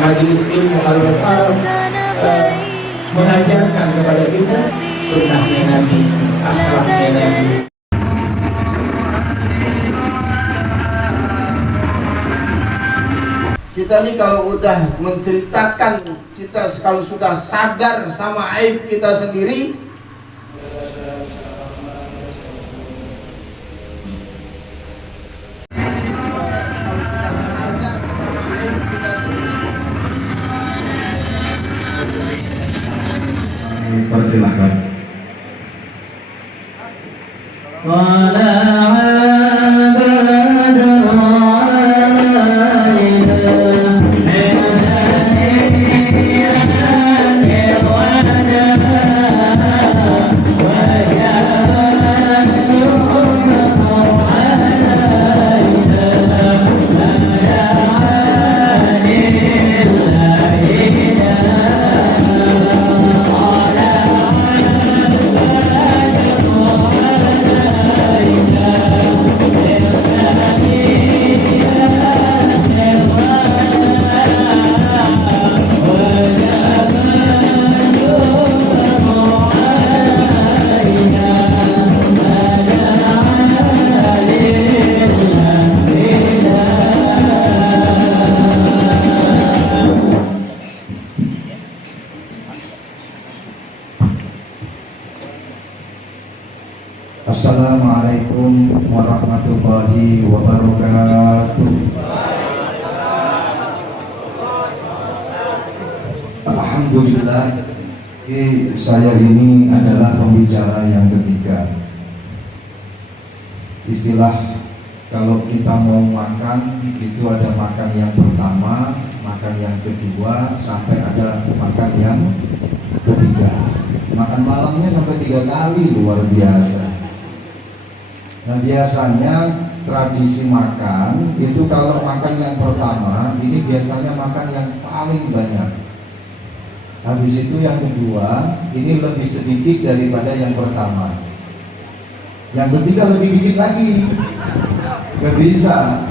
majelis ilmu Al-Quran mengajarkan kepada kita sunnahnya Nabi, akhlaknya Nabi. Kita nih kalau udah menceritakan, kita kalau sudah sadar sama aib kita sendiri, persilahkan. Assalamualaikum warahmatullahi wabarakatuh. Alhamdulillah, saya ini adalah pembicara yang ketiga. Istilah kalau kita mau makan itu ada makan yang pertama, makan yang kedua, sampai ada makan yang ketiga. Makan malamnya sampai 3 kali, luar biasa. Nah, biasanya tradisi makan itu kalau makan yang pertama ini biasanya makan yang paling banyak. Habis itu yang kedua ini lebih sedikit daripada yang pertama. Yang ketiga lebih dikit lagi. Gak bisa.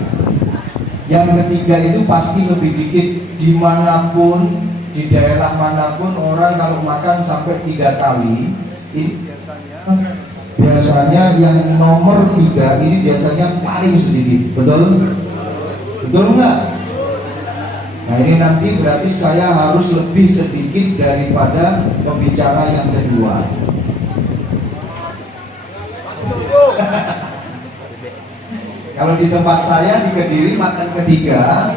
Yang ketiga itu pasti lebih dikit. Dimanapun, di daerah manapun orang kalau makan sampai 3 kali ini biasanya yang nomor 3 ini biasanya paling sedikit. Betul? Betul nggak? Nah, ini nanti berarti saya harus lebih sedikit daripada pembicara yang kedua. Kalau di tempat saya di Kediri makan ketiga,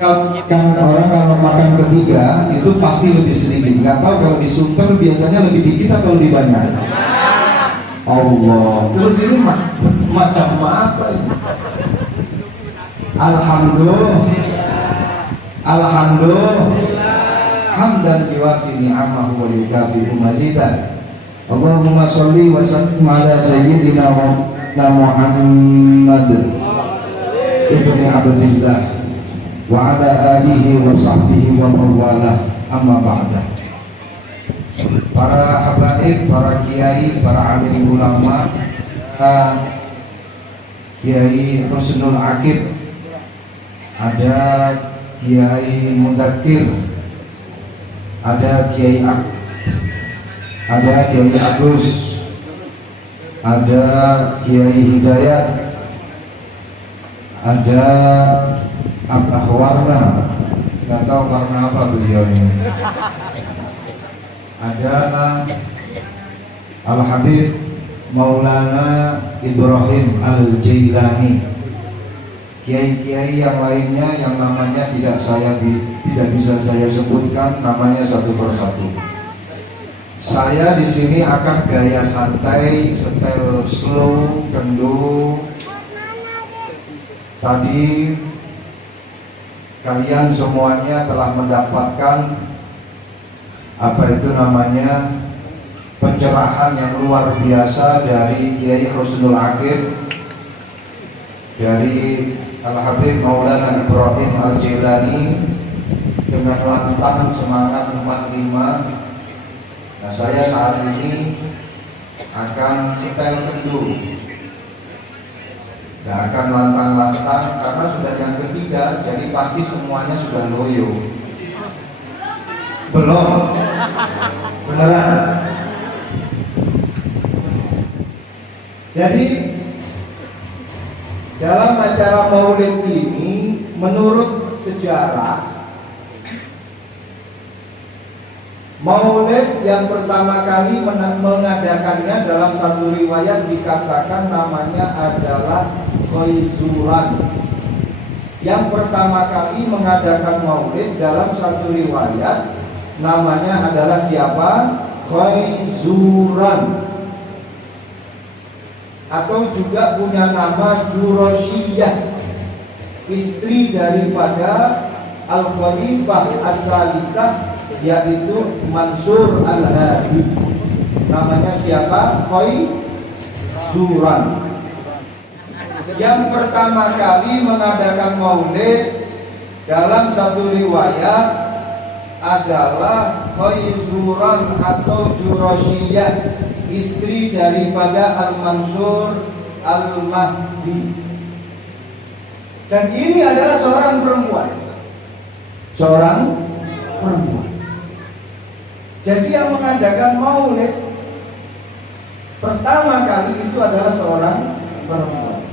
orang kalau makan ketiga itu pasti lebih sedikit. Nggak tahu kalau di Sunter biasanya lebih dikit atau lebih banyak. Allah, terus ini macam apa ini? Alhamdulillah, hamdan siwafi ni'amahu wa yukafi'u mazidah. Allahumma sholli wa sallim ala sayyidina Muhammad ibni Abdillah wa ala alihi wa sahbihi wa mawalah, amma ba'dah. Para habaib, para kiai, para alim ulama, Kiai Husnul Aqib, ada Kiai Mudakir, ada Kiai Agus, ada Kiai Hidayat, ada Abah Warna, nggak tahu karena apa beliau ini. Ada Al-Habib Maulana Ibrahim Al-Jailani, kiai-kiai yang lainnya yang namanya tidak bisa saya sebutkan namanya satu persatu. Saya di sini akan gaya santai, setel slow, kendu. Tadi kalian semuanya telah mendapatkan apa itu namanya pencerahan yang luar biasa dari Kiai Husnul Aqib, dari Al-Habib Maulana Ibrahim Al-Jailani dengan lantang semangat 45. Nah, saya saat ini akan setel kendu, gak akan lantang-lantang karena sudah yang ketiga, jadi pasti semuanya sudah loyo. Belum. Beneran. Jadi dalam acara Maulid ini menurut sejarah Maulid yang pertama kali mengadakannya dalam satu riwayat dikatakan namanya adalah Khaizuran. Yang pertama kali mengadakan Maulid dalam satu riwayat namanya adalah siapa? Khaizuran. Atau juga punya nama Jurashiyah, istri daripada Al-Khalifah As-Salisah, yaitu Mansur Al-Hadi. Namanya siapa? Khaizuran. Yang pertama kali mengadakan Maulid dalam satu riwayat adalah Khaizuran atau Jurashiyah, istri daripada Al-Mansur Al-Mahdi. Dan ini adalah seorang perempuan. Seorang perempuan. Jadi yang mengadakan Maulid pertama kali itu adalah seorang perempuan.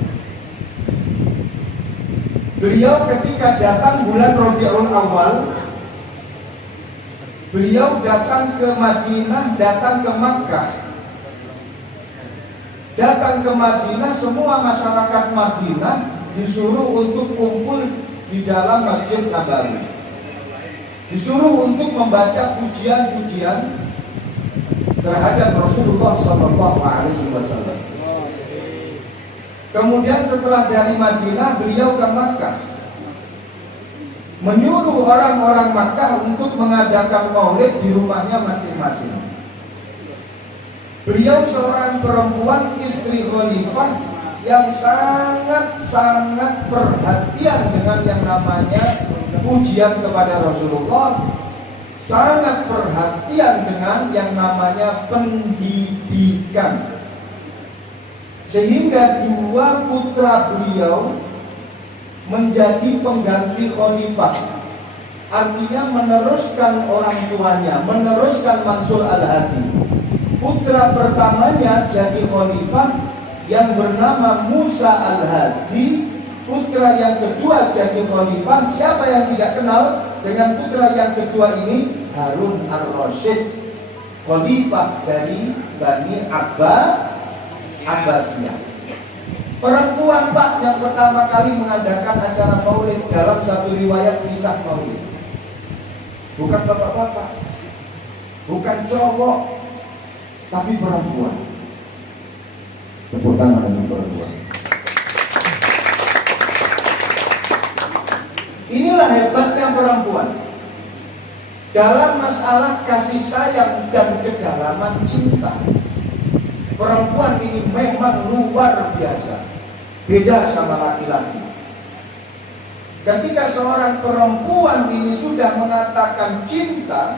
Beliau ketika datang bulan Rabiul Awal, beliau datang ke Madinah, datang ke Makkah. Datang ke Madinah, semua masyarakat Madinah disuruh untuk kumpul di dalam Masjid Nabawi. Disuruh untuk membaca pujian-pujian terhadap Rasulullah SAW. Kemudian setelah dari Madinah beliau ke Makkah, menyuruh orang-orang Makkah untuk mengadakan Maulid di rumahnya masing-masing. Beliau seorang perempuan, istri khalifah yang sangat-sangat perhatian dengan yang namanya pujian kepada Rasulullah, sangat perhatian dengan yang namanya pendidikan. Sehingga dua putra beliau menjadi pengganti khalifah. Artinya meneruskan orang tuanya, meneruskan Mansur Al-Hadi. Putra pertamanya jadi khalifah yang bernama Musa Al-Hadi. Putra yang kedua jadi khalifah. Siapa yang tidak kenal dengan putra yang kedua ini? Harun Ar-Rasyid, khalifah dari Bani Abbasiyah. Perempuan Pak yang pertama kali mengadakan acara Maulid dalam satu riwayat kisah Maulid. Bukan bapak-bapak, bukan cowok, tapi perempuan. Tepuk tangan untuk perempuan. Inilah hebatnya perempuan dalam masalah kasih sayang dan kedalaman cinta. Perempuan ini memang luar biasa, beda sama laki-laki. Ketika seorang perempuan ini sudah mengatakan cinta,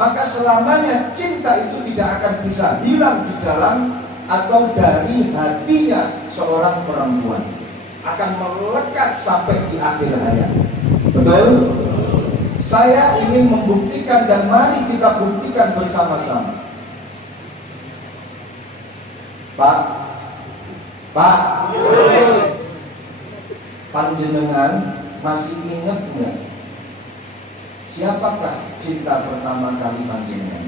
maka selamanya cinta itu tidak akan bisa hilang di dalam atau dari hatinya seorang perempuan. Akan melekat sampai di akhir hayat. Betul? Saya ingin membuktikan dan mari kita buktikan bersama-sama. Pak, panjenengan masih ingat nggak siapakah cinta pertama kali panjenengan?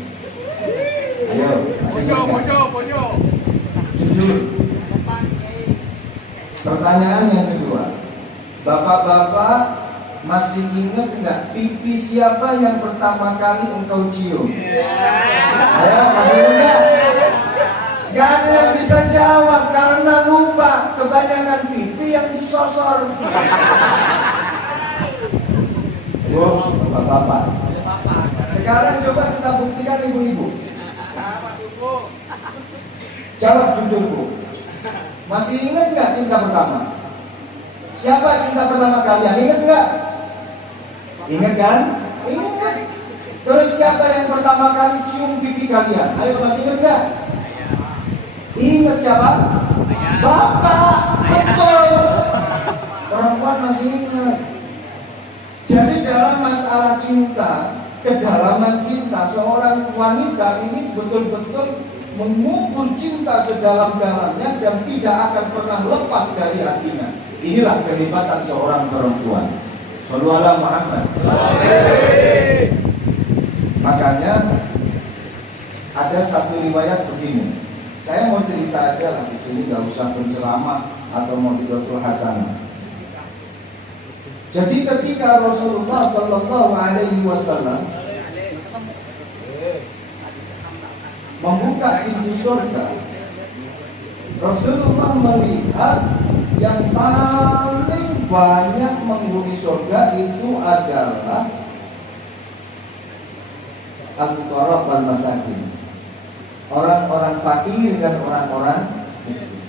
Ayo, masih ingat nggak? Jujur. Pertanyaan yang kedua, bapak-bapak masih ingat nggak pipi siapa yang pertama kali engkau cium? Ayo, masih ingat? Gak ada yang bisa jawab karena lupa, kebanyakan pipi yang disosor. Ibu, bapak-bapak. Sekarang coba kita buktikan ibu-ibu. Jawab jujur Bu. Masih ingat nggak cinta pertama? Siapa cinta pertama kalian? Ingat nggak? Ingat kan? Ingat. Terus siapa yang pertama kali cium pipi kalian? Ayo, masih ingat nggak? Ingat siapa? Bapak. Betul. Perempuan masih ingat. Jadi dalam masalah cinta, kedalaman cinta seorang wanita ini betul-betul mengubur cinta sedalam-dalamnya dan tidak akan pernah lepas dari hatinya. Inilah kehebatan seorang perempuan. Shallallahu alaihi Muhammad. Makanya ada satu riwayat begini. Saya mau cerita aja lah di sini, nggak usah penceramah atau mau'izatul hasanah. Jadi ketika Rasulullah Shallallahu Alaihi Wasallam membuka pintu surga, Rasulullah melihat yang paling banyak menghuni surga itu adalah al-fuqara wal masakin, orang-orang fakir dan orang-orang miskin.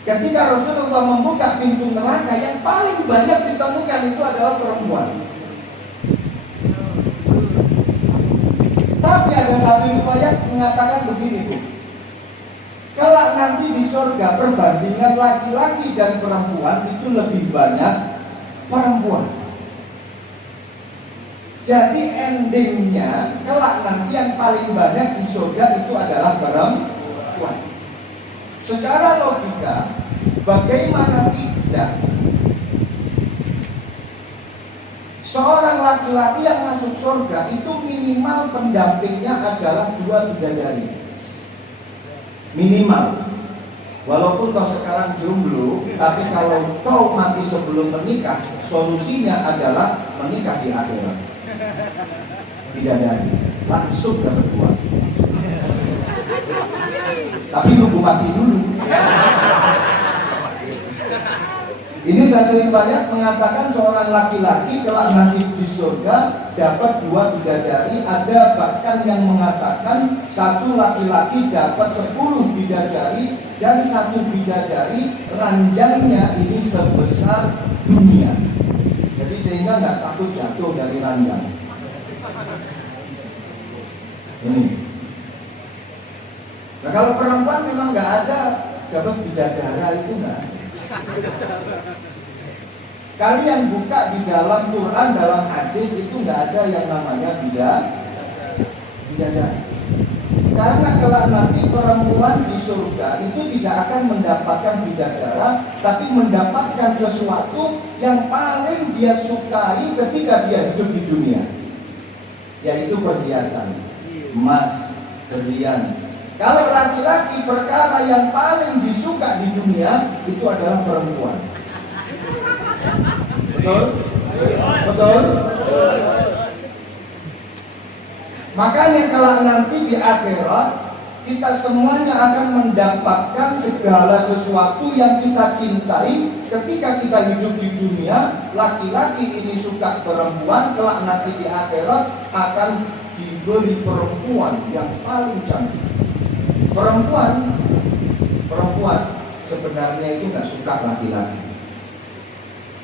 Ketika Rasulullah membuka pintu neraka, yang paling banyak ditemukan itu adalah perempuan. Tapi ada satu riwayat mengatakan begini, Bu. Kalau nanti di surga perbandingan laki-laki dan perempuan itu lebih banyak perempuan. Jadi endingnya kelak nanti yang paling banyak di surga itu adalah perempuan. Secara logika, bagaimana tidak seorang laki-laki yang masuk surga itu minimal pendampingnya adalah 2 bidadari. Minimal. Walaupun kau sekarang jomblo, tapi kalau kau mati sebelum menikah, solusinya adalah menikah di akhirat. Bidadari langsung dapat 2. Tapi nunggu mati dulu. Ini satu riwayat mengatakan seorang laki-laki kelak nanti di surga dapat 2 bidadari. Ada bahkan yang mengatakan satu laki-laki dapat 10 bidadari, dan satu bidadari ranjangnya ini sebesar dunia. Jadi sehingga nggak takut jatuh dari ranjang. Ini. Nah kalau perempuan memang nggak ada dapat bidadara itu nggak. Kalian buka di dalam Quran, dalam hadis itu nggak ada yang namanya bidadari. Karena kelak nanti perempuan di surga itu tidak akan mendapatkan bidadara, tapi mendapatkan sesuatu yang paling dia sukai ketika dia hidup di dunia, yaitu perhiasan, emas, berlian. Kalau laki-laki perkara yang paling disuka di dunia itu adalah perempuan. Betul? Betul? Makanya kalau nanti di akhirat kita semuanya akan mendapatkan segala sesuatu yang kita cintai ketika kita hidup di dunia. Laki-laki ini suka perempuan, kelak nanti di akhirat akan diberi perempuan yang paling cantik. Perempuan sebenarnya itu nggak suka laki-laki.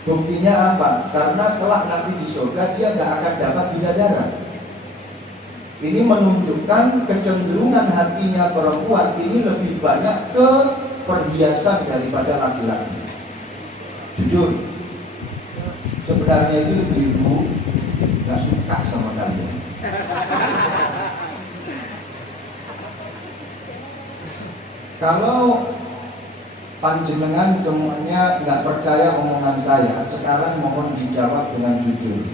Buktinya apa? Karena kelak nanti di surga dia nggak akan dapat bidadara. Ini menunjukkan kecenderungan hatinya perempuan ini lebih banyak ke perhiasan daripada laki-laki. Jujur, sebenarnya itu ibu nggak suka sama kalian. Kalau panjenengan semuanya nggak percaya omongan saya, sekarang mohon dijawab dengan jujur.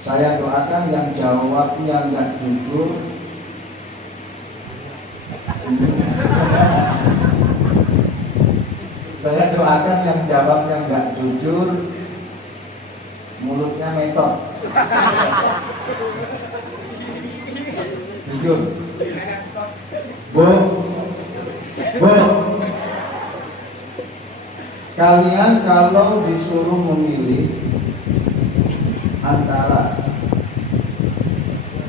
Saya doakan yang jawabnya nggak jujur, saya doakan yang jawabnya nggak jujur, mulutnya metot. Jujur, Bu, kalian kalau disuruh memilih antara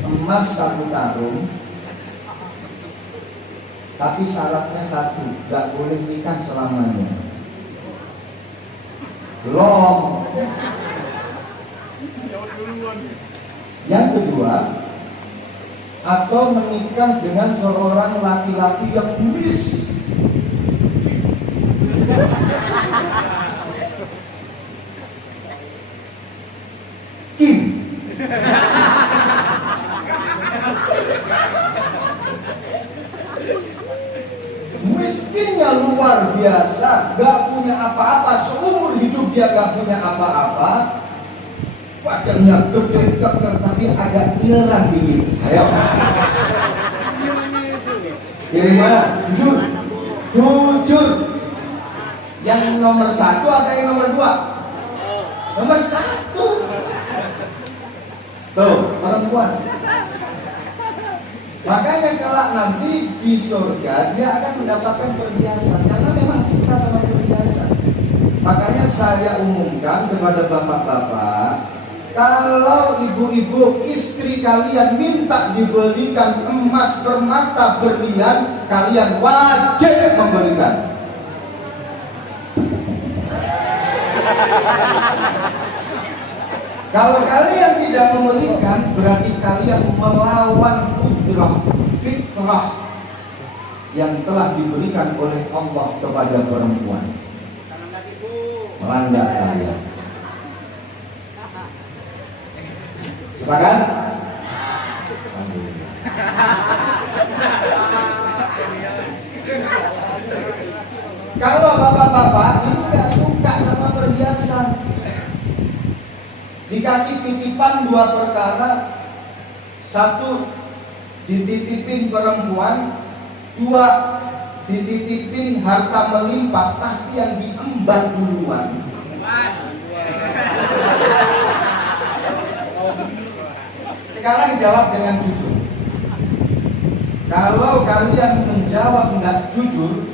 emas 1 karung, tapi syaratnya 1, gak boleh nikah selamanya. Belum. Yang kedua, atau menikah dengan seorang laki-laki yang miskin. Miskinnya luar biasa, gak punya apa-apa, seumur hidup dia gak punya apa-apa. Badannya gede keker tapi agak nyerang dikit. Ayo. Pilih mana? Jujur. Jujur. Yang nomor 1 atau yang nomor 2? Nomor 1. Tuh, perempuan. Makanya kelak nanti di surga dia akan mendapatkan perhiasan karena memang cinta sama perhiasan. Makanya saya umumkan kepada bapak-bapak, kalau ibu-ibu istri kalian minta diberikan emas permata berlian, kalian wajib memberikan. Kalau kalian tidak memberikan, berarti kalian melawan kudrah, fitrah yang telah diberikan oleh Allah kepada perempuan. Melanggar kalian. Sepakat? Kalau bapak-bapak ini gak suka sama perhiasan, dikasih titipan 2 perkara. 1, dititipin perempuan. 2, dititipin harta melimpah. Pasti yang diembat duluan. Sekarang jawab dengan jujur. Kalau kalian menjawab enggak jujur,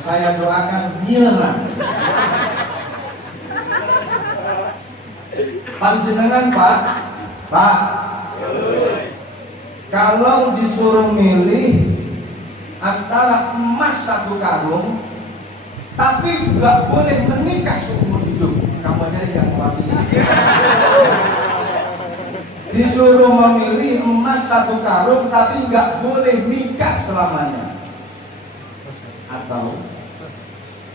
saya doakan nyerah. Panjenengan Pak, kalau disuruh milih antara emas 1 karung, tapi nggak boleh menikah seumur hidup, kamu aja yang mewakili. Disuruh memilih emas 1 karung, tapi nggak boleh nikah selamanya, atau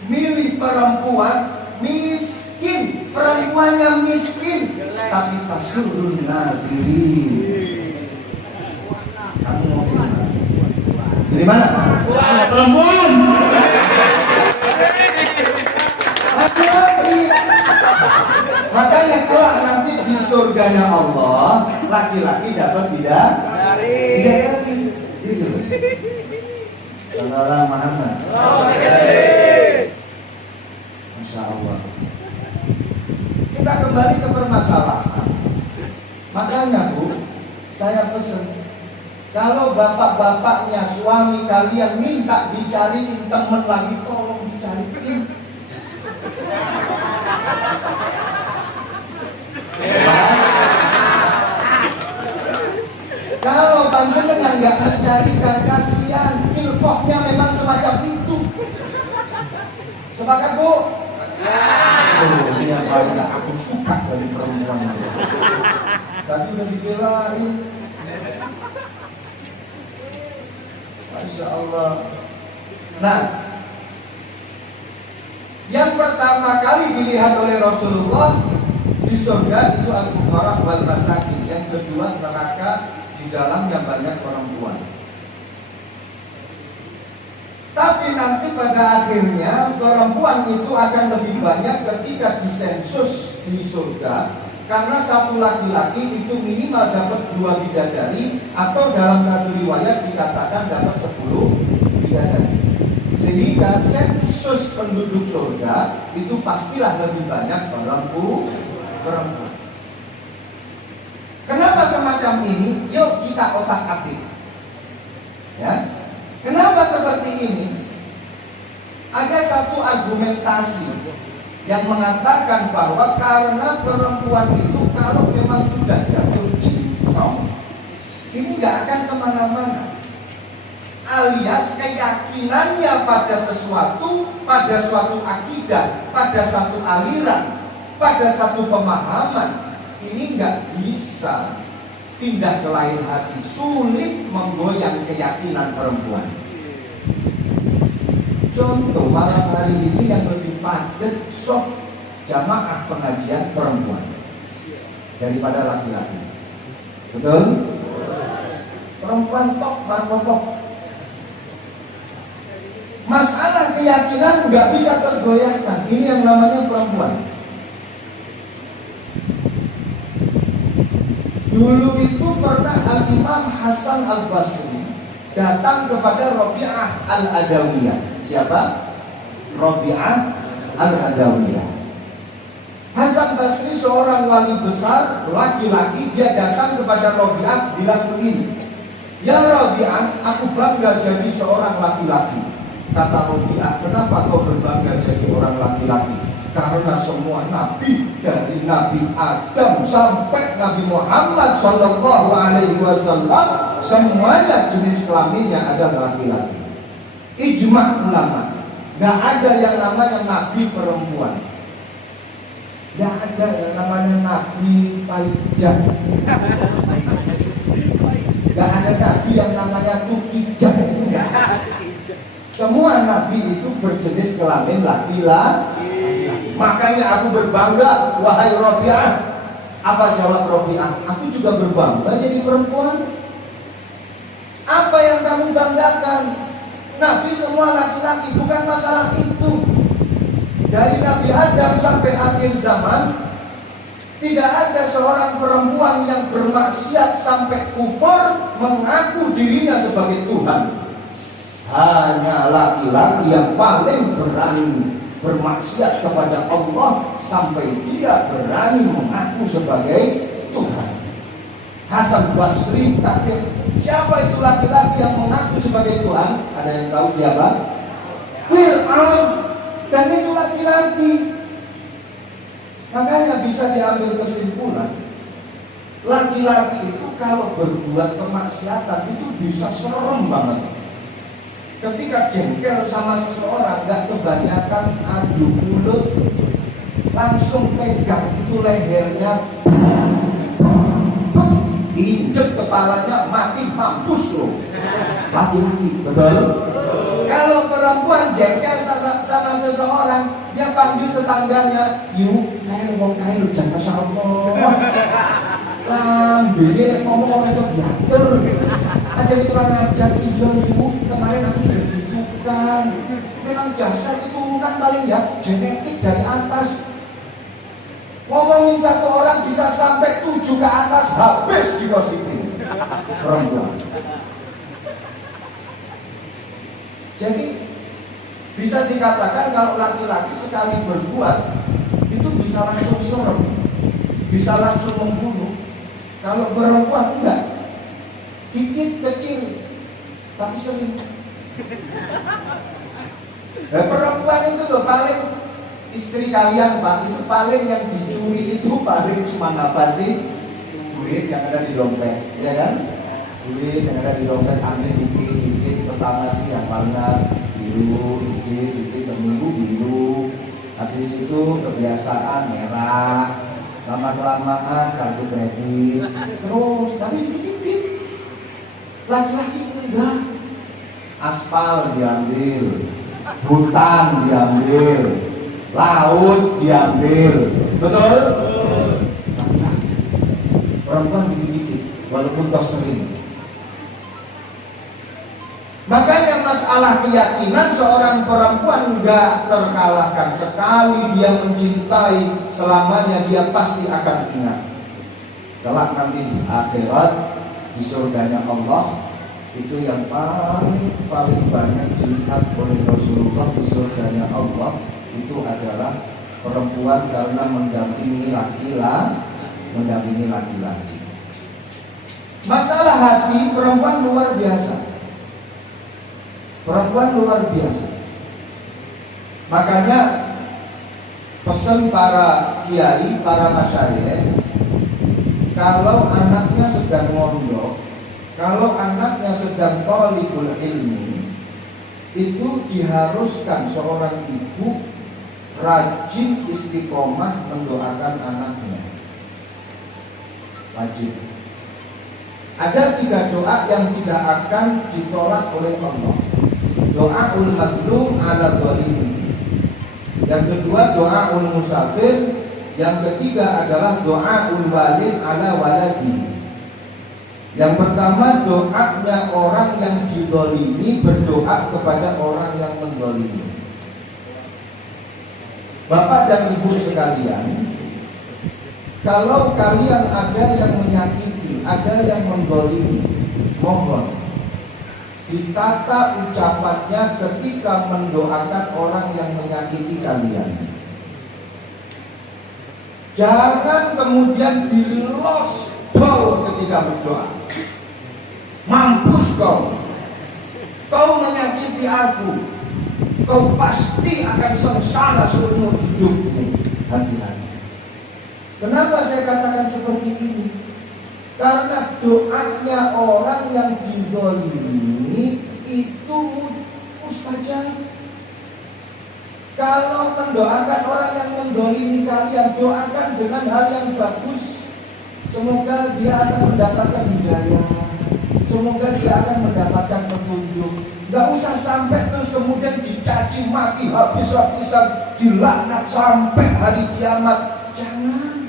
milih perempuan miskin, perempuannya miskin tapi tasurun nadirin. Kamu mau pilih mana? Pilih mana? Perempuan. Laki-laki. Makanya kalau nanti di surganya Allah, laki-laki dapat bidadari. Gitu. Saudara Muhammad. Masya Allah. Kita kembali ke permasalahan. Makanya Bu, saya pesan, kalau bapak-bapaknya suami kalian minta dicariin temen lagi, tolong dicariin. Kalau panjenengan nggak mencarikan, kasihan, ilkohnya memang semacam itu. Sepakat Bu? Oh, ini yang paling aku suka dari perempuan itu. Tadi udah dibelain. Masya Allah. Nah, yang pertama kali dilihat oleh Rasulullah di surga itu al-fuqara wal masakin. Yang kedua neraka, di dalamnya banyak perempuan. Tapi nanti pada akhirnya perempuan itu akan lebih banyak ketika disensus di surga, karena 1 laki-laki itu minimal dapat 2 bidadari, atau dalam satu riwayat dikatakan dapat 10 bidadari. Sehingga sensus penduduk surga itu pastilah lebih banyak perempuan. Kenapa semacam ini? Yuk kita otak-atik. Ya. Kenapa seperti ini? Ada satu argumentasi yang mengatakan bahwa karena perempuan itu kalau memang sudah jatuh cinta, ini nggak akan kemana-mana. Alias keyakinannya pada sesuatu, pada suatu akidah, pada satu aliran, pada satu pemahaman, ini nggak bisa pindah ke lain hati, sulit menggoyang keyakinan perempuan. Contoh malam hari ini yang lebih padat soft jamaah pengajian perempuan. daripada laki-laki. Betul? Perempuan tok markotok. Masalah keyakinan nggak bisa tergoyahkan. Ini yang namanya perempuan. Dulu itu pernah Al-Imam Hasan Al-Basri datang kepada Rabi'ah Al-Adawiyah. Siapa? Rabi'ah Al-Adawiyah. Hasan Basri seorang wali besar, laki-laki. Dia datang kepada Rabi'ah bilang begini, "Ya Rabi'ah, aku bangga jadi seorang laki-laki." Kata Rabi'ah, "Kenapa kau berbangga jadi orang laki-laki?" Karena semua nabi dari Nabi Adam sampai Nabi Muhammad Sallallahu Alaihi Wasallam semuanya jenis kelaminnya adalah laki-laki. Ijma ulama, nggak ada yang namanya nabi perempuan, nggak ada yang namanya nabi paijan, nggak ada nabi yang namanya tukijan, enggak. Semua nabi itu berjenis kelamin laki-laki. Makanya aku berbangga, wahai Rabi'ah. Apa jawab Rabi'ah? Aku juga berbangga jadi perempuan. Apa yang kamu banggakan? Nabi semua laki-laki, bukan masalah itu. Dari Nabi Adam sampai akhir zaman, tidak ada seorang perempuan yang bermaksiat sampai kufur mengaku dirinya sebagai Tuhan. Hanya laki-laki yang paling berani bermaksiat kepada Allah sampai dia berani mengaku sebagai Tuhan. Hasan Basri kaget, siapa itu laki-laki yang mengaku sebagai Tuhan? Ada yang tahu siapa? Fir'aun. Dan itu laki-laki. Makanya bisa diambil kesimpulan, laki-laki itu kalau berbuat kemaksiatan itu bisa serem banget. Ketika jengkel sama seseorang, gak kebanyakan adu mulut, langsung pegang itu lehernya, injek kepalanya, mati mampus loh. Laki-laki, betul? Kalau perempuan jengkel sama seseorang, dia panggil tetangganya, "Yuk, kail, jangan Allah." Lambe ngomong oleh sebiatur aja itu kurang ajar. Iya ibu, kemarin aku sudah dihitungkan. Memang dasar keturunan paling ya, genetik dari atas. Ngomongin satu orang bisa sampai 7 ke atas, habis di positif perempuan. Jadi bisa dikatakan kalau laki-laki sekali berbuat itu bisa langsung serem, bisa langsung membunuh. Kalau perempuan enggak, dikit kecil tapi sering. Perempuan itu loh paling, istri kalian Pak, itu paling yang dicuri itu paling cuma apa sih? Duit yang ada di dompet, ya kan? Duit yang ada di dompet, ambil dikit, pertama sih yang warna biru, dikit, seminggu biru. Habis itu kebiasaan merah, lama-kelamaan kartu kredit, terus tapi dikit-dikit. Laki-laki enggak, aspal diambil, hutan diambil, laut diambil, betul? Laki-laki, perempuan dikit-dikit, walaupun toh sering. Makanya masalah keyakinan seorang perempuan enggak terkalahkan. Sekali dia mencintai, selamanya dia pasti akan ingat. Kelak nanti di akhirat, di surganya Allah, itu yang paling banyak dilihat oleh Rasulullah di surganya Allah, itu adalah perempuan karena mendampingi laki-laki. Masalah hati perempuan luar biasa. Perempuan luar biasa. Makanya pesan para kiai, para masyayikh, kalau anaknya sedang mondok, kalau anaknya sedang thalibul ilmi, itu diharuskan seorang ibu rajin istiqomah mendoakan anaknya. Wajib. Ada 3 doa yang tidak akan ditolak oleh Allah. Doaul mazlum ala zalimi. Yang kedua doaul musafir Yang ketiga adalah doaul walid ala waladihi. Yang pertama, doanya orang yang dizalimi berdoa kepada orang yang menzalimi. Bapak dan Ibu sekalian, kalau kalian ada yang menyakiti, ada yang menzalimi, mohon ditata ucapannya ketika mendoakan orang yang menyakiti kalian. Jangan kemudian dilos ketika berdoa. Mampus kau menyakiti aku, kau pasti akan sengsara seumur hidupmu. Hati-hati. Kenapa saya katakan seperti ini? Karena doanya orang yang dizalimi itu mustajab. Kalau mendoakan orang yang menzalimi kalian, doakan dengan hal yang bagus. Semoga dia akan mendapatkan hidayah, semoga dia akan mendapatkan petunjuk. Gak usah sampai terus kemudian dicaci maki habis-habisan, dilaknat sampai hari kiamat. Jangan.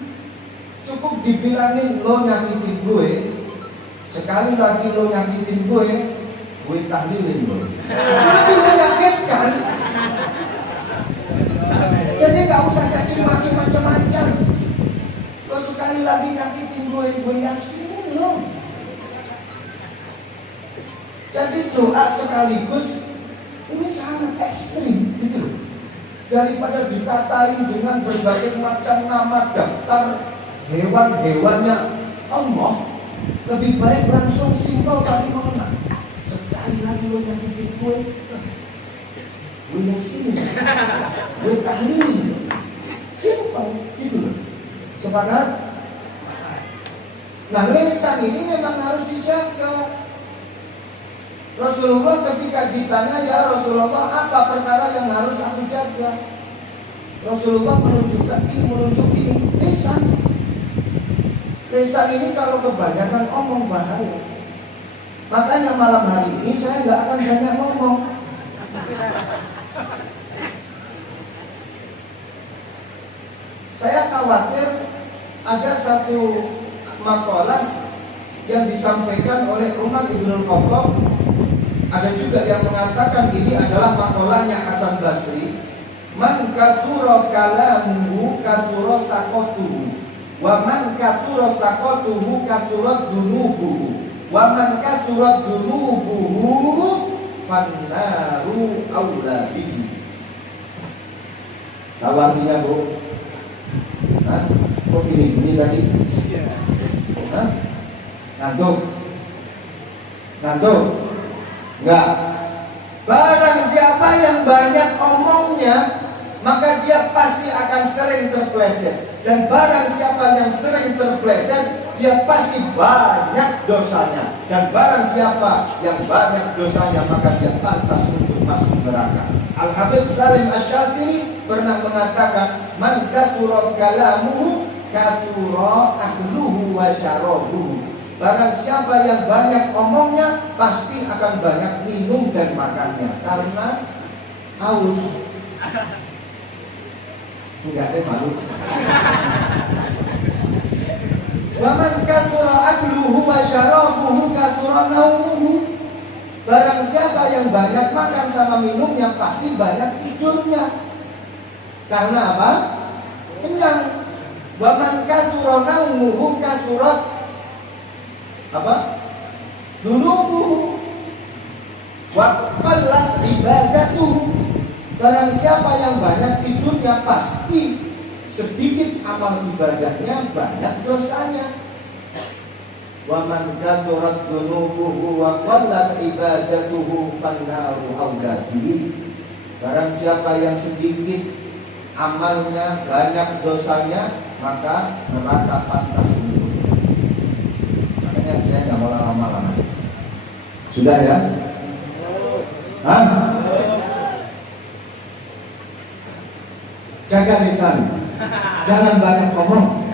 Cukup dibilangin lo nyakitin gue, sekali lagi lo nyakitin gue tahlilin lo. Itu menyakitkan. Jadi gak usah caci maki macam-macam. Lo sekali lagi nyakitin gue yasinin lo. Jadi doa sekaligus ini sangat ekstrim gitu loh. Daripada dikatain dengan berbagai macam nama daftar hewan-hewannya Allah, lebih baik langsung simpel tapi mengenal. Sekali lagi lo nyakitin gue yasinin, gue tahlilin. Simpel gitu loh. Sepakat? Nah, lisan ini memang harus dijaga. Rasulullah ketika ditanya, ya Rasulullah, apa perkara yang harus aku jaga? Rasulullah menunjuk ini, lisan. Lisan ini kalau kebanyakan omong bahaya. Makanya malam hari ini saya nggak akan banyak ngomong. Saya khawatir ada satu makalah yang disampaikan oleh Umar Ibn Khattab. Ada juga yang mengatakan ini adalah makalahnya Hasan Basri. Man kasura kalamuhu kasura sakotuhu, wa man kasura sakotuhu kasurat dunubuhu, wa man kasurat dunubuhu fannaru aula bihi. Tahu artinya, Bu? Hah? Kok gini tadi? Hah? Ngantuk? Enggak. Barang siapa yang banyak omongnya, maka dia pasti akan sering terpleset. Dan barang siapa yang sering terpleset, dia pasti banyak dosanya. Dan barang siapa yang banyak dosanya, maka dia pantas untuk masuk neraka. Al-Habib Salim Asy-Syatili pernah mengatakan, man kasura kalamuhu kasura ahluhu wa syarabuhu. Barang siapa yang banyak omongnya, pasti akan banyak minum dan makannya, karena haus. Enggak ada malu. Wa man kasura akluhu wa syarabuhu kasura naumuhu. Barang siapa yang banyak makan sama minumnya, pasti banyak tidurnya. Karena apa? Kenyang. Wa man kasura naumuhu kasurat apa? Dunubuhu wa qallat ibadatuhu. Barang siapa yang banyak tidurnya, pasti sedikit amal ibadahnya, banyak dosanya. Wa man kasurat dunubuhu wa qallat ibadatuhu fannaru aula bihi. Barang siapa yang sedikit amalnya, banyak dosanya, maka neraka pantas untuknya. Saya nggak mau lama-lama. Sudah ya? Hah? Jaga lisan, jangan banyak ngomong.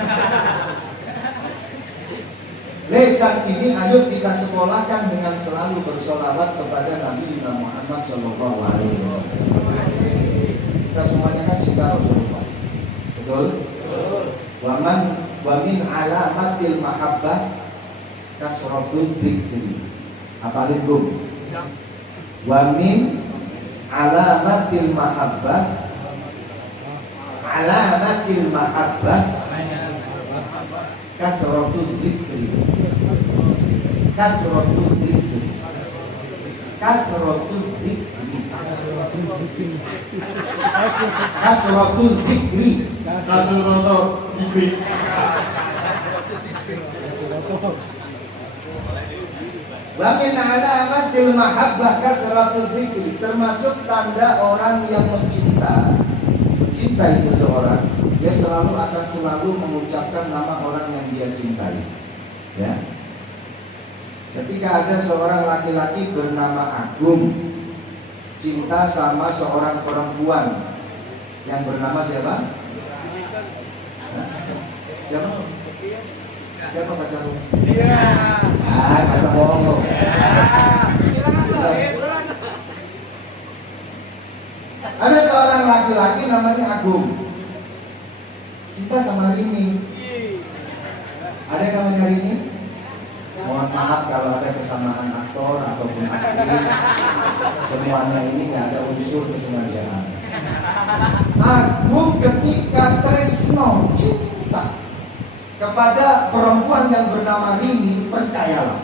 Lisan ini ayo kita sekolahkan dengan selalu bersolawat kepada Nabi Muhammad SAW. Kita semuanya kan cinta Rasulullah, betul? Wa min alamatil mahabbah kasratul dzikri. Hafalin Gum. Wa min alamatil mahabbah kasratul dzikri. Kasratul dzikri. Kasratul dzikri. Kasratul dzikri. Wa min alamatil mahabbah kasratul dzikri, termasuk tanda orang yang mencintai seseorang, dia akan selalu mengucapkan nama orang yang dia cintai. Ya. Ketika ada seorang laki-laki bernama Agung cinta sama seorang perempuan yang bernama siapa? Siapa? Siapa pacarmu? Iya. Masa bohong. Ada seorang laki-laki namanya Agung cinta sama Rini. Ada yang namanya Rini? Mohon maaf kalau ada kesamaan aktor ataupun aktris. Semuanya ini nggak ada unsur kesengajaan. Agung ketika tresno cinta kepada perempuan yang bernama Rini, percayalah,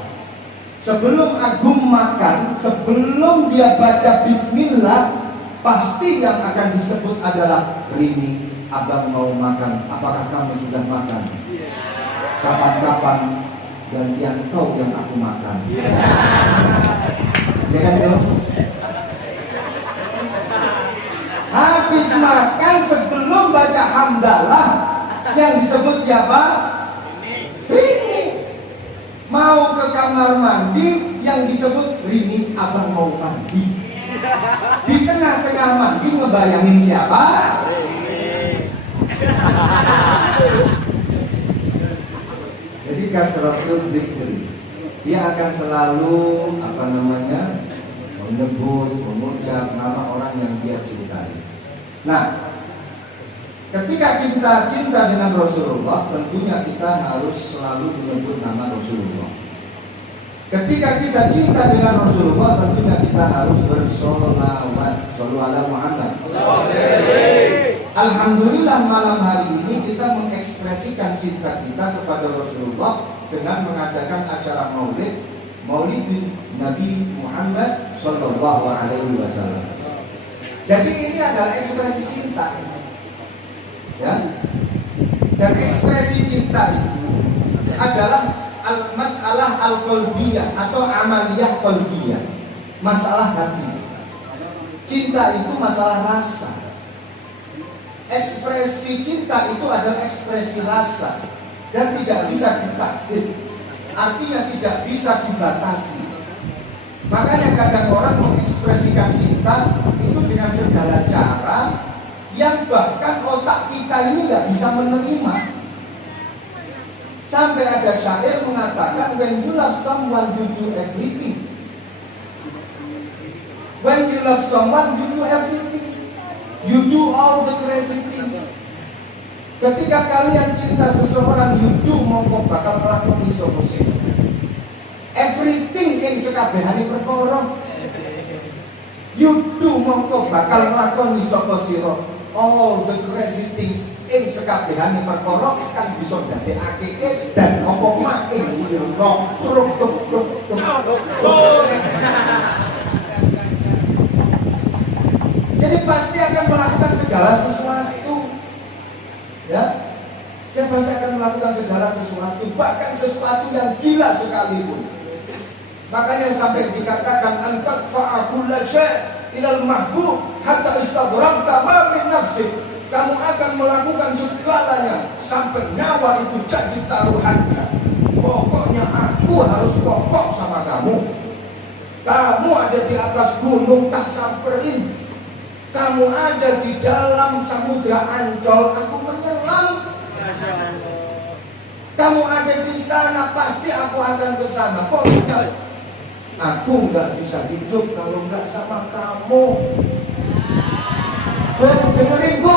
sebelum Agung makan, sebelum dia baca bismillah, pasti yang akan disebut adalah Rini, abang mau makan, apakah kamu sudah makan? Kapan-kapan gantian kau yang aku makan. Ya kan yo? Habis makan sebelum baca hamdalah, yang disebut siapa? Rini. Mau ke kamar mandi, yang disebut Rini, abang mau mandi. Di tengah-tengah mandi ngebayangin siapa? Jadi kasratul dzikri, dia akan selalu menyebut, mengucap nama orang yang dia cintai. Nah, ketika kita cinta dengan Rasulullah, tentunya kita harus selalu menyebut nama Rasulullah. Ketika kita cinta dengan Rasulullah, tentunya kita harus bersolawat. Shollu ala Muhammad. Alhamdulillah malam hari ini kita mengekspresikan cinta kita kepada Rasulullah dengan mengadakan acara maulid Nabi Muhammad Sallallahu Alaihi Wasallam. Jadi ini adalah ekspresi cinta, ya. Dan ekspresi cinta itu adalah masalah al-qalbiyah atau amaliyah qalbiyah, masalah hati. Cinta itu masalah rasa. Ekspresi cinta itu adalah ekspresi rasa dan tidak bisa ditahdid, artinya tidak bisa dibatasi. Makanya kadang orang mengekspresikan cinta itu dengan segala cara yang bahkan otak kita ini nggak bisa menerima. Sampai ada syair mengatakan, when you love someone you do everything. When you love someone you do everything. You do all the crazy things. Ketika kalian cinta seseorang, you do mongko bakal melakukan iso-iso. Everything yang sekabehane perkara. You do mongko bakal melakukan iso-iso. All the crazy things ing sekabehane perkara kan bisa ndadekake dan apa making sirna truk. Jadi pasti akan melakukan segala sesuatu, ya. Dia pasti akan melakukan segala sesuatu, bahkan sesuatu yang gila sekalipun. Makanya sampai dikatakan antat fa'akulla syai' ilal mahbub hatta istaghraqta ma min nafsik. Kamu akan melakukan segalanya sampai nyawa itu jadi taruhannya. Pokoknya aku harus pokok sama kamu. Kamu ada di atas gunung tak samperin. Kamu ada di dalam samudra Ancol, aku menyelam. Kamu ada di sana, pasti aku akan ke sana. Pokoknya aku nggak bisa hidup kalau nggak sama kamu. Dengerin Bu.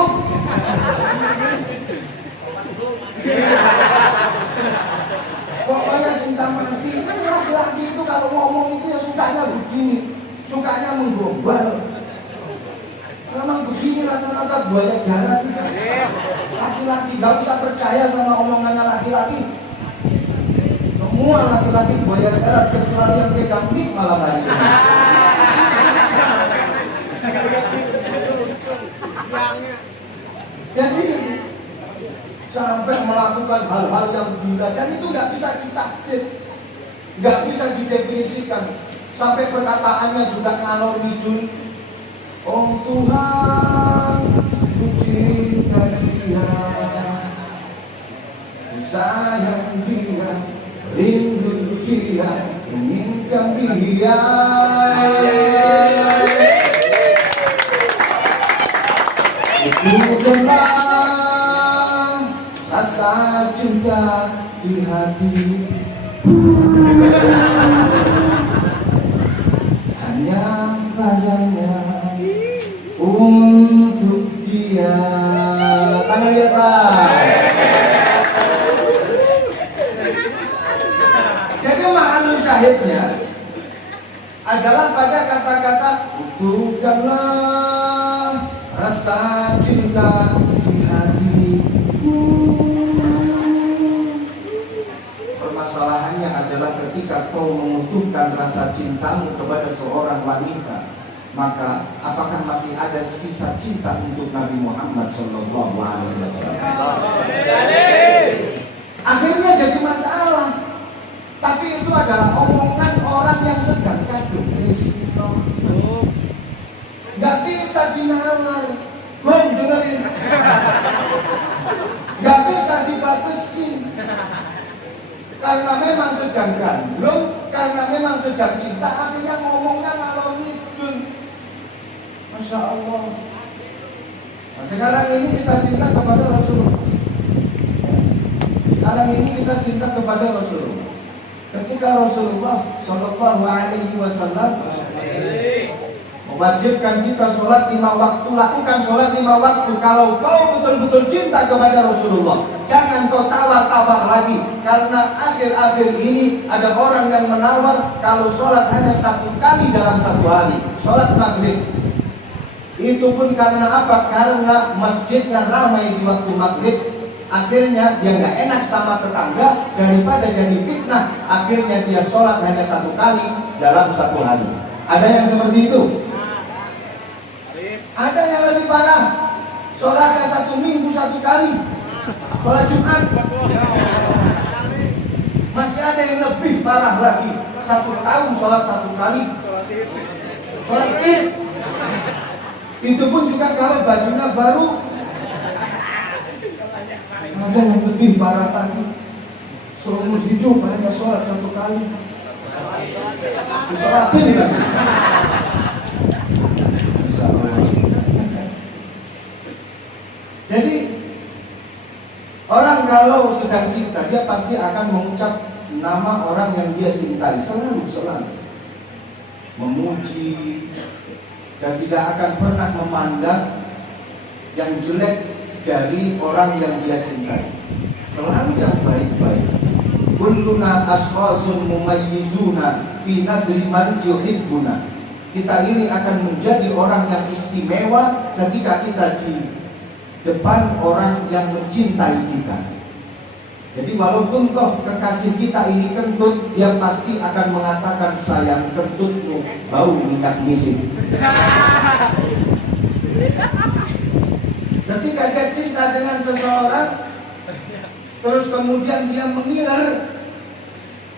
Pokoknya cinta mati. Kan laki-laki itu kalau ngomong itu ya sukanya begini, sukanya menggombal. Memang begini rata-rata buaya darat itu. Laki-laki gak usah percaya sama omongannya laki-laki. Semua laki-laki buaya darat kecuali yang pegang mic malam hari. Jadi sampai melakukan hal-hal yang gila dan itu nggak bisa ditakdir, nggak bisa didefinisikan. Sampai perkataannya juga ngalor ngidul. Oh Tuhan, ku cinta dia, ku sayang dia, rindu dia, inginkan dia. Itu adalah rasa cinta di hati. Hanya padanya untuk dia. Tangan di atas. Jadi makna syahidnya adalah pada kata-kata butuhkanlah rasa cinta di hatiku. Permasalahannya adalah ketika kau membutuhkan rasa cintamu kepada seorang wanita, maka apakah masih ada sisa cinta untuk Nabi Muhammad SAW? Akhirnya jadi masalah. Tapi itu adalah omongan orang yang sedang kandung Kristus. Gak bisa dinalar. Belum dengerin. Gak bisa dibatasin. Karena memang sedang gandrung, karena memang sedang cinta, artinya ngomongnya ngalor ngidul. Masya Allah. Nah, sekarang ini kita cinta kepada Rasulullah. Sekarang ini kita cinta kepada Rasulullah. Ketika Rasulullah Shallallahu Alaihi Wasallam mewajibkan kita sholat 5 waktu, lakukan sholat 5 waktu. Kalau kau betul-betul cinta kepada Rasulullah, jangan kau tawar-tawar lagi. Karena akhir-akhir ini ada orang yang menawar kalau sholat hanya 1 kali dalam 1 hari, sholat maghrib. Itu pun karena apa? Karena masjidnya ramai di waktu maghrib. Akhirnya dia nggak enak sama tetangga, daripada jadi fitnah. Akhirnya dia sholat hanya 1 kali dalam 1 hari. Ada yang seperti itu? Ada yang lebih parah, sholatnya 1 minggu 1 kali, sholat Jumat. Masih ada yang lebih parah lagi, 1 tahun sholat 1 kali, sholat Id. Itu pun juga kalau bajunya baru. Ada yang lebih parah lagi, seumur hidup hanya sholat 1 kali, sholatin lagi. Jadi orang kalau sedang cinta, dia pasti akan mengucap nama orang yang dia cintai, selalu memuji, dan tidak akan pernah memandang yang jelek dari orang yang dia cintai, selalu yang baik-baik. Kulluna asfasun mumayyizuna fi nadri man yuhibbuna. Kita ini akan menjadi orang yang istimewa ketika kita di depan orang yang mencintai kita. Jadi walaupun toh kekasih kita ini kentut, dia pasti akan mengatakan, sayang kentutmu bau minyak misik. Ketika dia cinta dengan seseorang, terus kemudian dia mengira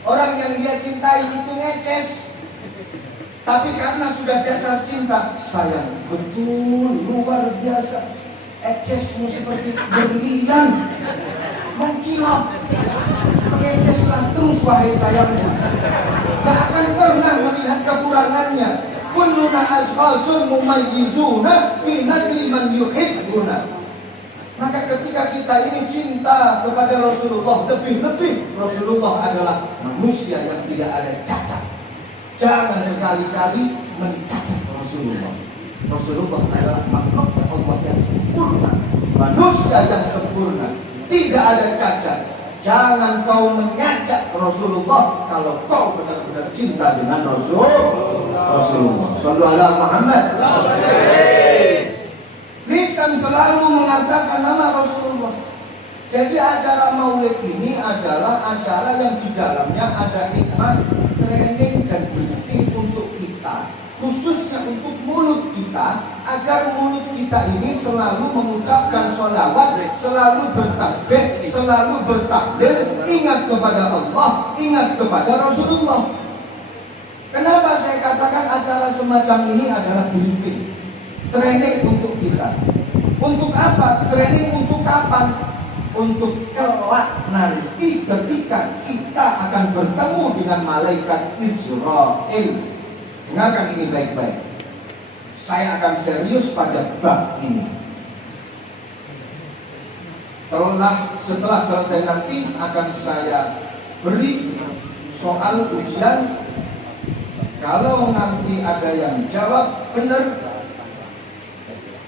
orang yang dia cintai itu ngeces, tapi karena sudah dasar cinta, sayang betul luar biasa, ecesmu seperti berlian mengkilap, mengeceslah terus wahai sayangku, gak akan pernah melihat kekurangannya. Kulluna asfasun mumayyizuna fi nadri man yuhibbuna. Maka ketika kita ini cinta kepada Rasulullah, lebih-lebih Rasulullah adalah manusia yang tidak ada cacat. Jangan sekali-kali mencacat Rasulullah. Rasulullah adalah makhluk Allah yang sempurna, manusia yang sempurna. tidak ada cacat. Jangan kau menyacat Rasulullah kalau kau benar-benar cinta dengan Rasulullah. Sallu ala Muhammad. Lisan selalu mengatakan nama Rasulullah. Jadi acara maulid ini adalah acara yang di dalamnya ada hikmah, training dan briefing untuk kita, khususnya untuk mulut kita, agar mulut kita ini selalu mengucapkan sholawat, selalu bertasbih, selalu bertakbir, ingat kepada Allah, ingat kepada Rasulullah. Kenapa saya katakan acara semacam ini adalah briefing, training untuk kita? Untuk apa? Training untuk kapan? Untuk kelak nanti ketika kita akan bertemu dengan malaikat Israel. Dengarkan ini baik-baik. Saya akan serius pada bab ini. Setelah selesai nanti akan saya beri soal ujian. Kalau nanti ada yang jawab benar,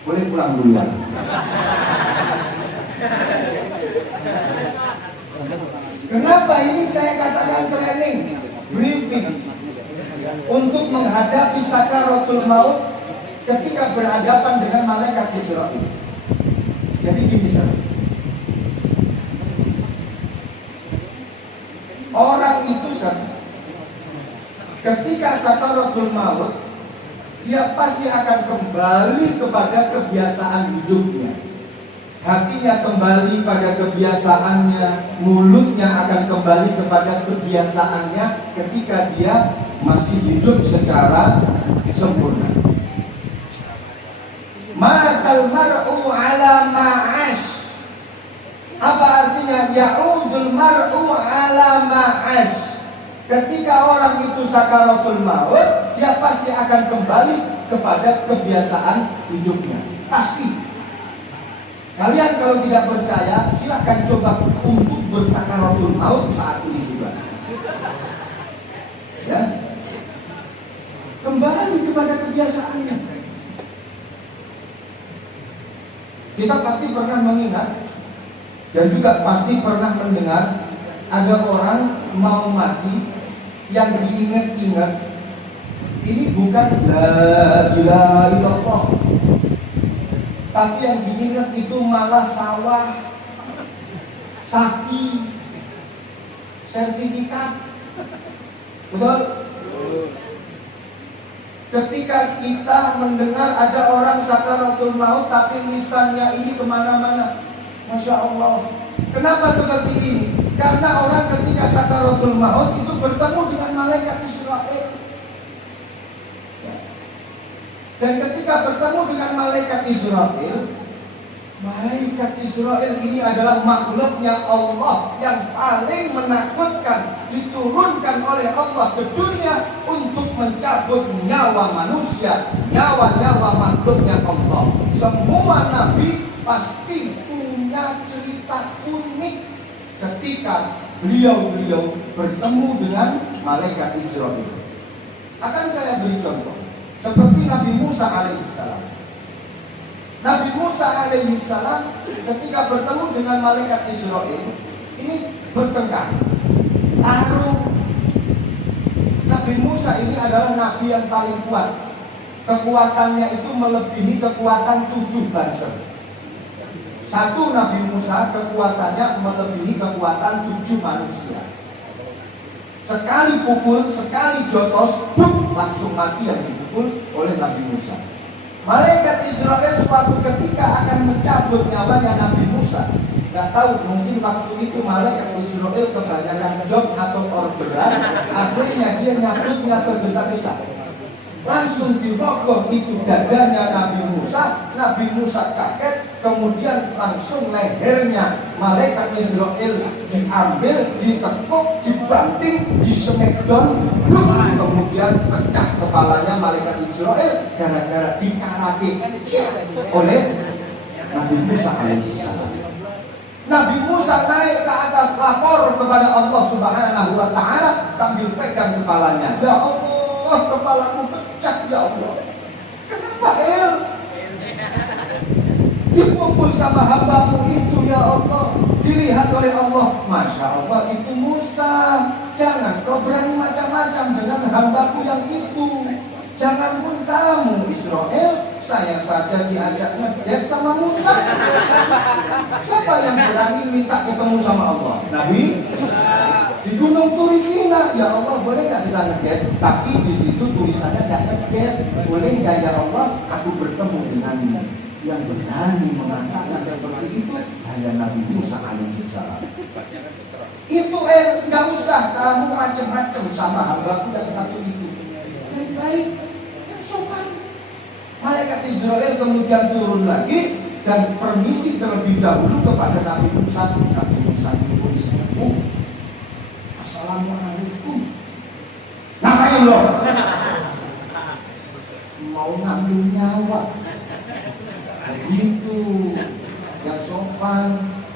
boleh pulang duluan. Kenapa ini saya katakan training, briefing untuk menghadapi sakaratul maut ketika berhadapan dengan malaikat Israel. Jadi gini saja. Orang itu ketika sakaratul maut, dia pasti akan kembali kepada kebiasaan hidupnya. Hatinya kembali pada kebiasaannya, mulutnya akan kembali kepada kebiasaannya ketika dia masih hidup secara sempurna. Matal mar'u ala ma'ash. Apa artinya? Ya'udul mar'u ala ma'ash. Ketika orang itu sakaratul maut, dia pasti akan kembali kepada kebiasaan hidupnya. Pasti. Kalian kalau tidak percaya, silahkan coba untuk bersakaratul maut saat ini juga. Ya, kembali kepada kebiasaannya. Kita pasti pernah mengingat dan juga pasti pernah mendengar ada orang mau mati yang diingat-ingat ini bukan la ilaha illallah, tapi yang diingat itu malah sawah, sapi, sertifikat. Betul? Ketika kita mendengar ada orang sakaratul maut tapi lisannya ini kemana-mana, Masya Allah. Kenapa seperti ini? Karena orang ketika sakaratul maut itu bertemu dengan malaikat Israel. Dan ketika bertemu dengan malaikat Israel ini adalah makhluknya Allah yang paling menakutkan, diturunkan oleh Allah ke dunia untuk mencabut nyawa manusia, nyawa-nyawa makhluknya Allah. Semua nabi pasti punya cerita unik ketika beliau bertemu dengan malaikat Israel. Akan saya beri contoh. Seperti Nabi Musa alaihissalam. Nabi Musa alaihissalam ketika bertemu dengan malaikat Israel, ini bertengkar, tarung. Nabi Musa ini adalah nabi yang paling kuat. Kekuatannya itu melebihi kekuatan 7 banser. Satu Nabi Musa kekuatannya melebihi kekuatan 7 manusia. Sekali pukul, sekali jotos, langsung mati yang dipukul oleh Nabi Musa. Malaikat Israel suatu ketika akan mencabut nyawanya Nabi Musa. Gak tahu, mungkin waktu itu malaikat Israel kebanyakan job atau orderan, akhirnya dia nyabutnya tergesa-gesa. Langsung dirogoh itu dadanya Nabi Musa. Nabi Musa kaget, kemudian langsung lehernya malaikat Israel diambil, ditekuk, dibanting, disemekdon, kemudian pecah kepalanya malaikat Israel gara-gara dikaraki oleh Nabi Musa alaihissalam. Nabi Musa naik ke atas lapor kepada Allah Subhanahu wa Ta'ala sambil pegang kepalanya. Ya Allah, kepalaku pecah ya Allah. Kenapa dipukul sama hambamu itu ya Allah? dilihat oleh Allah. Masya Allah, itu Musa. Jangan kau berani macam-macam dengan hambaku yang itu. Jangan pun kamu Israel, saya saja diajak ngedate sama Musa. Siapa yang berani minta ketemu sama Allah? Nabi? Di Gunung Turi Sina, ya Allah boleh nggak kita ngedate? Tapi di situ tulisannya nggak ngedate. Boleh nggak ya Allah, aku bertemu denganmu? Yang berani mengatakan seperti itu hanya Nabi Musa alaihissalam. Itu nggak usah kamu macam-macam sama hambaku yang satu itu. Yang baik, yang sopan. Malaikat Israel kemudian turun lagi dan permisi terlebih dahulu kepada Nabi Musa. Nabi Musa itu Assalamualaikum. Ngapain lo? Mau ngambil nyawa. Itu yang sopan.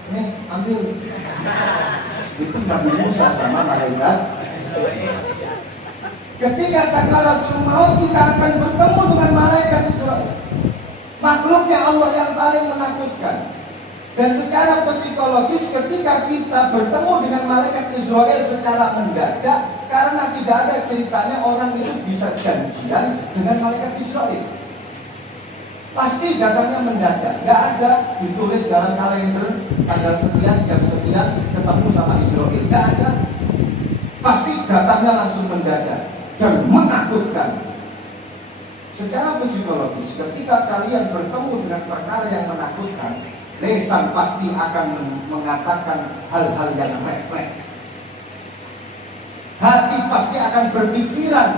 Nih, ambil. Itu Nabi Musa sama malaikat. Ketika sakaratul maut kita akan bertemu dengan malaikat Israel. Makhluknya Allah yang paling menakutkan. Dan secara psikologis ketika kita bertemu dengan malaikat Israel secara mendadak, karena tidak ada ceritanya orang itu bisa janjian dengan malaikat Israel. Pasti datangnya mendadak, nggak ada ditulis dalam kalender tanggal sekian, jam sekian ketemu sama Israel, nggak ada. Pasti datangnya langsung mendadak dan menakutkan. Secara psikologis, ketika kalian bertemu dengan perkara yang menakutkan, lisan pasti akan mengatakan hal-hal yang refleks. Hati pasti akan berpikiran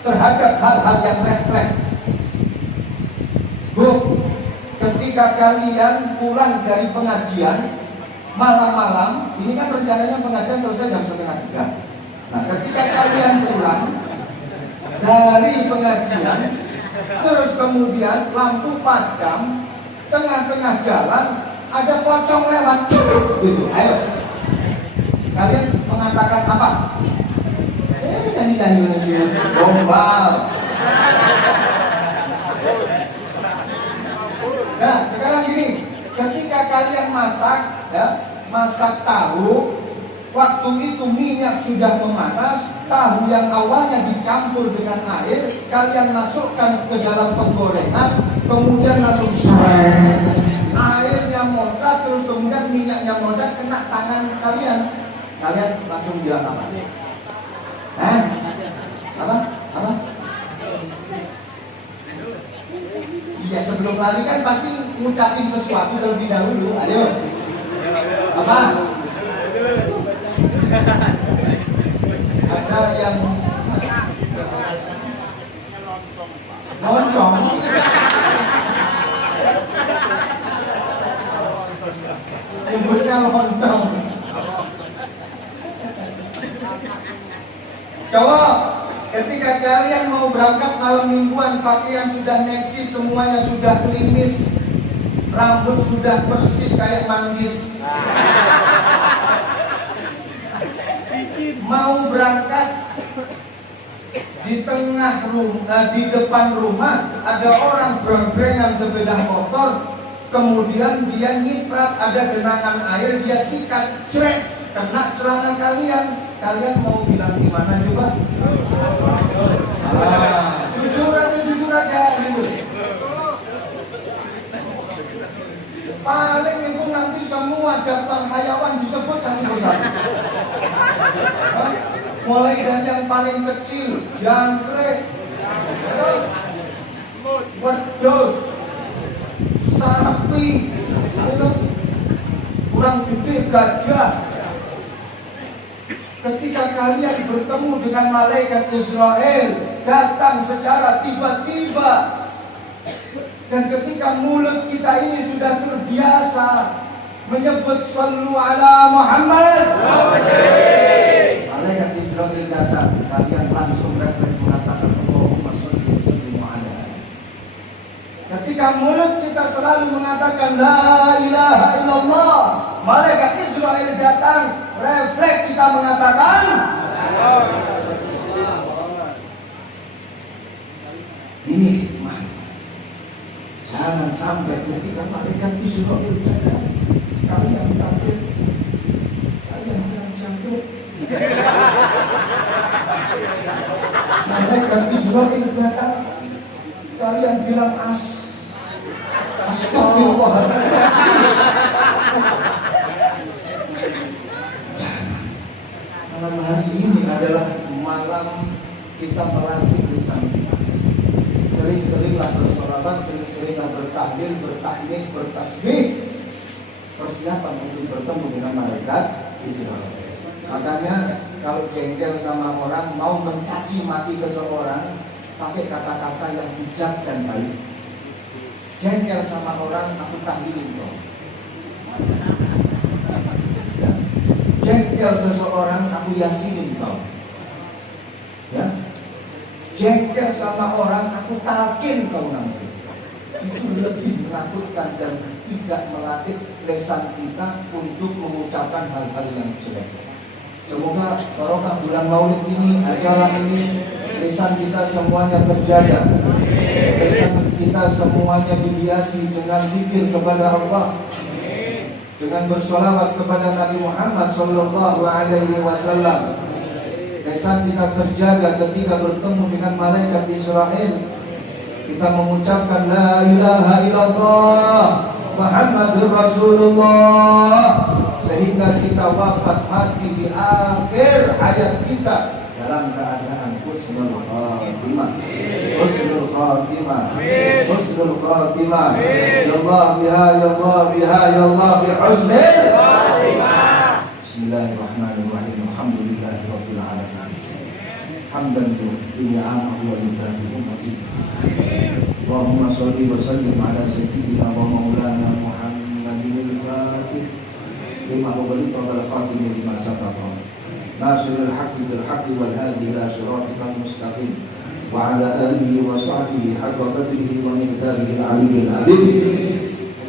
terhadap hal-hal yang refleks. Bu, ketika kalian pulang dari pengajian malam-malam, ini kan rencananya pengajian selesai jam 2:30. Nah, ketika kalian pulang dari pengajian, terus kemudian lampu padam, tengah-tengah jalan ada pocong lewat, gitu. Ayo, kalian mengatakan apa? Nyanyi gombal. Nah, sekarang gini, ketika kalian masak, ya, masak tahu, waktu itu minyak sudah memanas, tahu yang awalnya dicampur dengan air, kalian masukkan ke dalam penggorengan, kemudian langsung airnya loncat, terus kemudian minyaknya loncat kena tangan kalian. Kalian langsung bilang apa? Apa? Iya, sebelum lari kan pasti ngucapin sesuatu terlebih dahulu. Ayo. Apa? Ada yang lontong. Nyebutnya lontong. Cowok, ketika kalian mau berangkat malam mingguan, pakaian sudah necis, semuanya sudah klimis, rambut sudah persis kayak manggis. Mau berangkat di tengah rumah, di depan rumah ada orang breng-brengan sepeda motor, kemudian dia nyiprat, ada genangan air, dia sikat, cret, kena celana kalian. Kalian mau bilang gimana coba? Jujur aja gitu. Paling itu nanti semua daftar hayawan disebut satu persatu. Mulai dari yang paling kecil, jangkrik, wedus, sapi, kurang gede gajah. Ketika kalian bertemu dengan malaikat Israel datang secara tiba-tiba, dan ketika mulut kita ini sudah terbiasa menyebut sallu ala Muhammad, malaikat Israel datang, kalian langsung refleks mengatakan Allahumma sholli wa sallim ala. Ketika mulut kita selalu mengatakan la ilaha illallah, malaikat Israel datang, refleks kita mengatakan ini hikmah. Jangan sampai ketika malaikat Israel datang kalian kaget, Malaikat Israil datang, kalian bilang astagfirullahaladzim. Malam hari ini adalah malam kita melatih lisan kita. Sering-seringlah bersolawat, sering-seringlah bertahlil, bertakbir, bertasbih. Persiapan untuk bertemu dengan malaikat Israil. Makanya kalau jengkel sama orang, mau mencaci maki seseorang, pakai kata-kata yang bijak dan baik. Jengkel sama orang, aku tahlilin kau. Jengkel seseorang, aku yasinin kau. Ya, jengkel sama orang, aku talkin kau nanti. Itu lebih menakutkan dan tidak melatih lisan kita untuk mengucapkan hal-hal yang jelek. Semoga barokah bulan Maulid ini, acara ini, lisan kita semuanya terjaga. Lisan kita semuanya dihiasi dengan zikir kepada Allah, dengan bersolawat kepada Nabi Muhammad Sallallahu Alaihi Wasallam. Lisan kita terjaga ketika bertemu dengan malaikat Israil. Kita mengucapkan La ilaha illallah Muhammadur Rasulullah, sehingga kita wafat mati di akhir hayat kita dalam keadaan husnul khatimah. Husnul khatimah. Husnul khatimah. Ya Allah biha, ya Allah biha, ya Allah bi husnul khatimah. Bismillahirrahmanirrahim. Alhamdulillahi rabbil alamin. Hamdan ni'amahu wa yudafi'u mazidah. Allahumma sholli wa sallim ala sayyidina wa maulana Muhammadin al-Fatih lima ughliqa wal khatim lima sabaqa nasiril haqqi bil haqqi wal hadi ila siratikal mustaqim wa ala alihi wa sahbihi haqqa qadrihi wa miqdarihi al-aliyyil azim.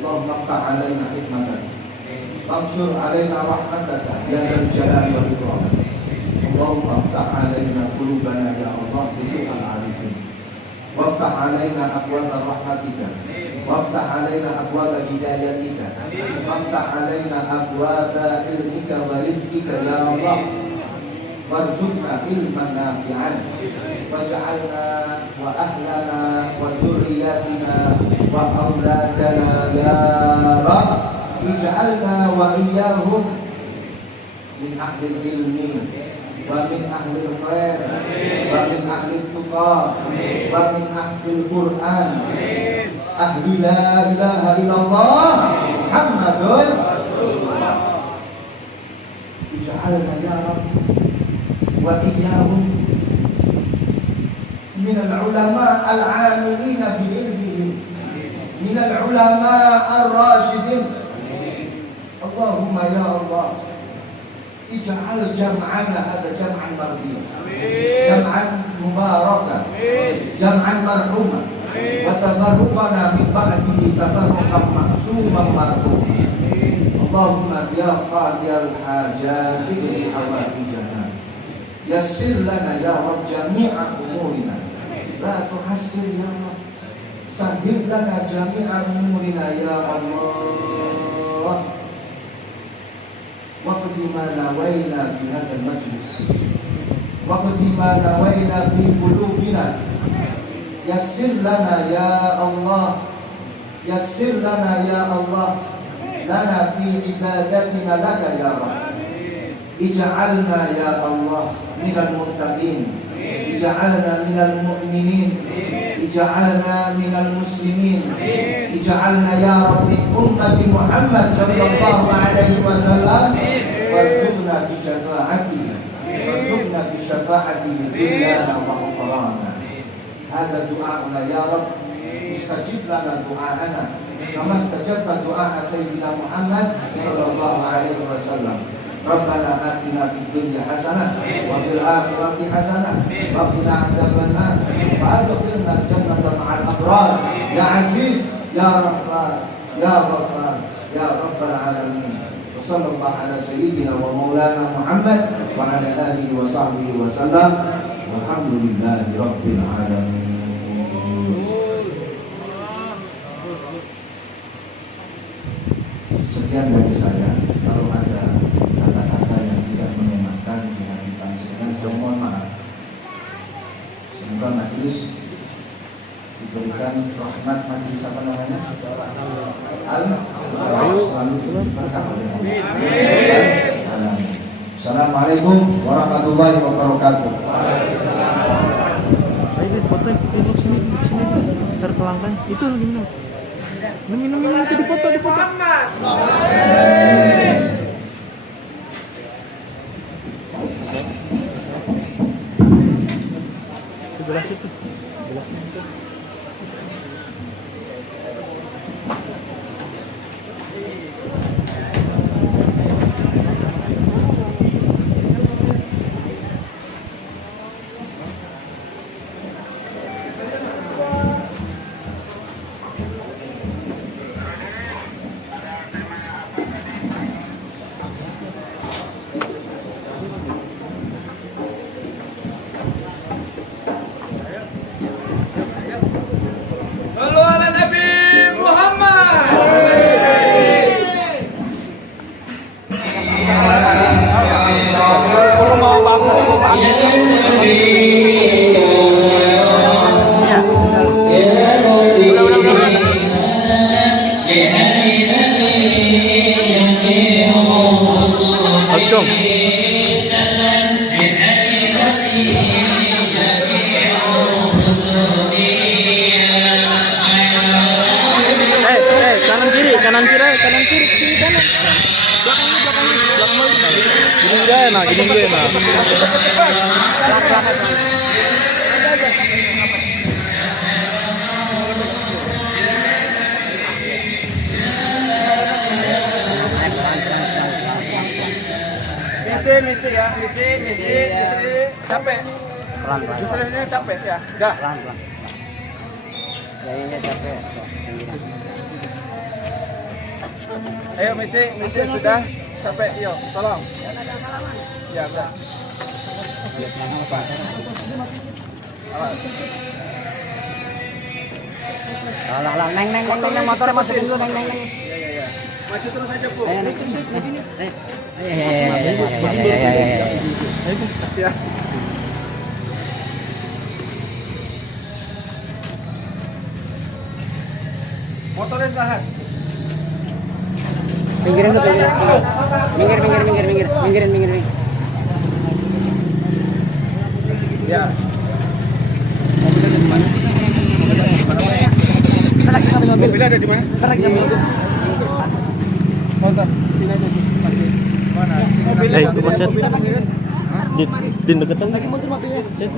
Allahumma iftah alaina hikmatan wansur alaina rahmataka ya dzal jalali wal ikram. Allahumma iftah alaina qulubana ya Allah futuhal arifin, waftah alaina abwaaba rahmatika, waftah alaina abwaaba hidayatika, waftah alaina abwaaba ilmika wa rizqika ya Allah, warzuqna ilman nafi'an, waj'alna wa ahlana wa dhurriyyatina wa auladana ya Rabb, ij'alna wa iyyahum min ahli ilmi wa min ahli khair wa min ahli tuqa wa min ahli Quran, ahli la ilaha illallah Muhammadun Rasulullah. Ij'alna ya Rabb wa iyyahum min al-ulama al-amilina bi ilmihim, min al-ulama ar-rashidin. Allahumma ya Allah, ij'al jam'ana hada jam'an mardiyah, jam'an mubarakah, jam'an marhumah, wa tafarruqana min ba'dihi tafarruqan ma'suman marhumah. Allahumma ya qadiyal hajat iqdi hawaijana, yassir lana ya Rabb jami'a umurina, la tuhassir ya Rabb, sahhil lana jami'a umurina ya Allah. Waqdi ma nawaina fi hadzal majlis, waqdi ma nawaina fi qulubina, yassir lana ya Allah, yassir lana ya Allah, lana fi ibadatina laka ya Rabb. Ij'alna ya Allah minal muttaqin, ij'alna minal mu'minin, ij'alna minal muslimin, ij'alna ya Rabbi ummati Muhammad sallallahu alaihi wasallam, warzuqna bi syafa'atihi, warzuqna bi syafa'atihi dunyana wa ukhrana. Hada du'a'una ya Rabb, istajib lana du'a'ana kama istajabta du'a sayyidina Muhammad sallallahu alaihi wasallam. Rabbana atina fid dunya hasanah wa fil akhirati hasanah wa qina adzabannar wa adkhilna jannata ma'al abrar ya aziz ya rahman ya ghafar ya rabbal alamin. Wa sallallahu ala sayyidina wa maulana Muhammad wa ala alihi wa sahbihi wa sallam. Walhamdulillahi rabbil alamin. Sekian dari saya. Kalau ada kata-kata yang tidak menyenangkan, ya rahmat majelis apa namanya? Selalu berkah oleh Allah. Assalamualaikum warahmatullahi wabarakatuh. Ayo foto itu sini terkelangkang itu lagi minum itu dipoto gelas itu gelasnya itu Sallu ala Nabi Muhammad. Let's go. kanan kiri sini kanan belakang gini gue enak Misi ya, misi. Capek. pelan Justru capek ya. Dah. pelan kayaknya capek. Ayo misi sudah capek. Yo, tolong. Ya, udah. Lah, neng motor masukin dulu neng. Iya. Maju terus aja, Bu. Ya. Motornya tahan. Pinggirin tuh, minggir. Ya. Mobilnya ada di mana? Motor sini aja. Mana? Itu Mas Set. Di deketan lagi motor mobilnya. Set.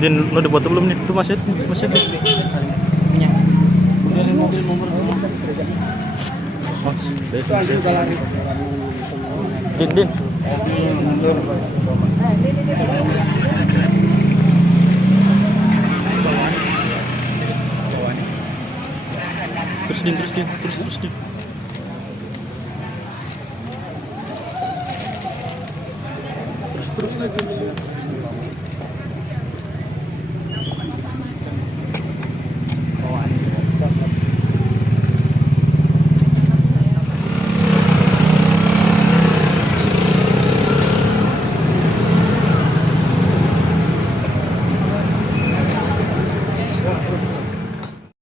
Din, lo udah foto belum nih? Tuh Mas Set. Mobil nomor. Oh, Din. Terus Din. Terus.